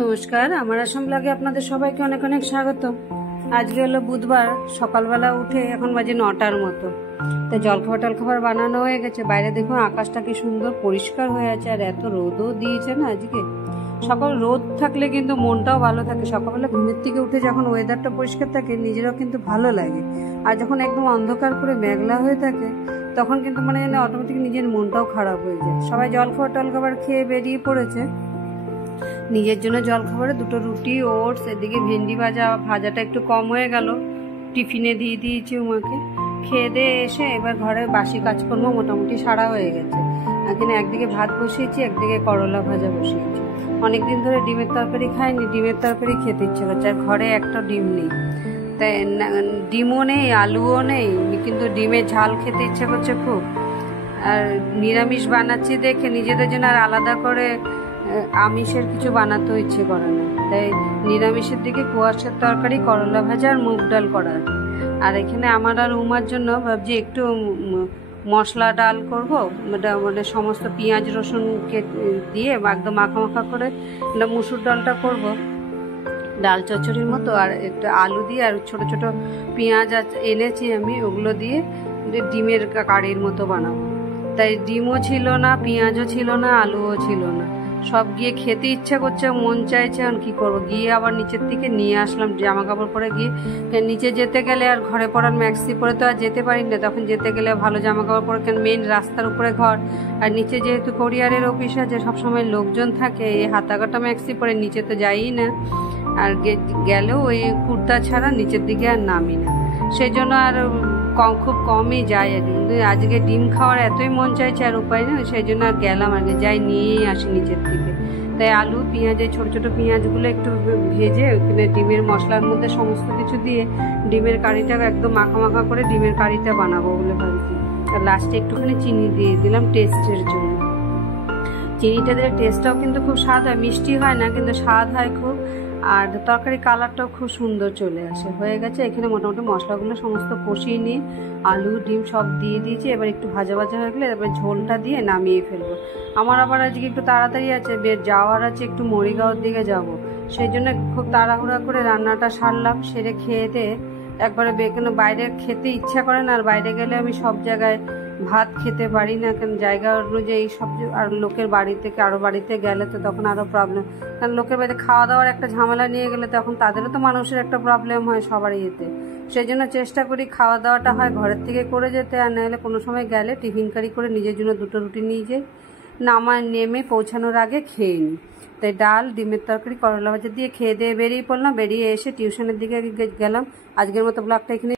নমস্কার, আমার আসাম ব্লগে আপনাদের সবাইকে অনেক অনেক স্বাগত। আজকে হলো বুধবার, সকালবেলা উঠে এখন বাজে 9টার মতো। তো জলখাবার বানানো হয়ে গেছে। বাইরে দেখুন আকাশটা কি সুন্দর পরিষ্কার হয়ে আছে, আর এত রোদও দিয়েছে না আজকে। সকাল রোদ থাকলে কিন্তু মনটাও ভালো থাকে। সকালবেলা ঘুমের থেকে উঠে যখন ওয়েদারটা পরিষ্কার থাকে নিজেরও কিন্তু ভালো লাগে। আর যখন একদম অন্ধকার করে মেঘলা হয়ে থাকে তখন কিন্তু মানে অটোমেটিক নিজের মনটাও খারাপ হয়ে যায়। সবাই জলখাবার খেয়ে বেরিয়ে পড়েছে। নিজের জন্য জলখাবারে দুটো রুটি, ওটস, এদিকে ভেন্ডি ভাজাটা একটু কম হয়ে গেল, টিফিনে দিয়ে দিয়েছি উমাকে। খেয়ে দিয়ে এসে এবার ঘরে বাসি কাজকর্ম মোটামুটি সারা হয়ে গেছে। এখানে একদিকে ভাত বসিয়েছি, একদিকে করলা ভাজা বসিয়েছি। অনেকদিন ধরে ডিমের তরকারি খাইনি, ডিমের তরকারি খেতে ইচ্ছে করছে। আর ঘরে একটা ডিম নেই, তাই ডিমও নেই, আলুও নেই, কিন্তু ডিমের ঝাল খেতে ইচ্ছে করছে খুব। আর নিরামিষ বানাচ্ছি দেখে নিজেদের জন্য আর আলাদা করে আমিষের কিছু বানাতেও ইচ্ছে করে না। তাই নিরামিষের দিকে কুয়াশার তরকারি, করলা ভাজা আর মুগ ডাল করা। আর এখানে আমার আর উমার জন্য ভাবছি একটু মশলা ডাল করবো, মানে সমস্ত পেঁয়াজ রসুন দিয়ে একদম মাখা মাখা করে মুসুর ডালটা করব, ডাল চচ্চড়ির মতো। আর একটু আলু দিয়ে আর ছোট ছোট পেঁয়াজ এনেছি আমি, ওগুলো দিয়ে ডিমের কারির মতো বানাবো। তাই ডিমও ছিল না, পেঁয়াজও ছিল না, আলুও ছিল না। সব গিয়ে খেতে ইচ্ছা করছে, মন চাইছে, এখন কি করবো। গিয়ে আবার নিচের থেকে নিয়ে আসলাম জামা কাপড় পরে। গিয়ে নিচে যেতে গেলে আর ঘরে পরার ম্যাক্সি পরে তো আর যেতে পারি না। তখন যেতে গেলে ভালো জামা কাপড় পরে, কেন মেন রাস্তার উপরে ঘর, আর নিচে যেহেতু কোরিয়ারের অফিস আছে সবসময় লোকজন থাকে, এই হাতাকাটা ম্যাক্সি পরে নিচে তো যাই না। আর গেলেও ওই কুর্তা ছাড়া নিচের দিকে আর নামি না। সেই জন্য আর খুব কমই যাই। কিন্তু আজকে ডিম খাওয়ার এতই মন চাইছে, আর উপায় নেই, সেই জন্য আর গেলাম। আগে যাই নিয়েই আসি নিচের থেকে। তাই আলু পেঁয়াজ, এই ছোটো ছোটো পেঁয়াজগুলো একটু ভেজে ওখানে ডিমের মশলার মধ্যে সমস্ত কিছু দিয়ে ডিমের কারিটা একদম মাখা মাখা করে ডিমের কারিটা বানাবো বলে ভাবছি। আর লাস্টে একটুখানি চিনি দিয়ে দিলাম টেস্টের জন্য। চিনিটা দিলে টেস্টটাও কিন্তু খুব স্বাদ হয়, মিষ্টি হয় না কিন্তু স্বাদ হয় খুব। আর তরকারি কালারটাও খুব সুন্দর চলে আসে। হয়ে গেছে। এখানে মোটামুটি মশলাগুলো সমস্ত কষিয়ে নিয়ে আলু ডিম সব দিয়ে দিয়েছি। এবার একটু ভাজা ভাজা হয়ে গেলে এবার ঝোলটা দিয়ে নামিয়ে ফেলবো। আমার আবার আজকে একটু তাড়াতাড়ি আছে, যাওয়ার আছে, একটু মরিগাঁওর দিকে যাব। সেই জন্য খুব তাড়াহুড়া করে রান্নাটা সারলাম। সেরে খেয়ে দিয়ে একবারে কেন বাইরে খেতে ইচ্ছা করে না। আর বাইরে গেলে আমি সব জায়গায় ভাত খেতে পারি না, কেন জায়গা অনুযায়ী সব। আর লোকের বাড়ি থেকে আরও বাড়িতে গেলে তো তখন আরও প্রবলেম, কারণ লোকের বাড়িতে খাওয়া দাওয়ার একটা ঝামেলা নিয়ে গেলে তখন তাদেরও তো মানুষের একটা প্রবলেম হয় সবারই এতে। সেই জন্য চেষ্টা করি খাওয়া দাওয়াটা হয় ঘরের থেকে করে যেতে। আর নাহলে কোনো সময় গেলে টিফিন কারি করে নিজের জন্য দুটো রুটি নিয়ে যাই, নেমে পৌঁছানোর আগে খেয়ে নিই। তাই ডাল, ডিমের তরকারি, করলা ভাজা দিয়ে খেয়ে দিয়ে বেরিয়ে পড়লাম। বেরিয়ে এসে টিউশনের দিকে গেলাম। আজকের মতো ব্লগটা এখানে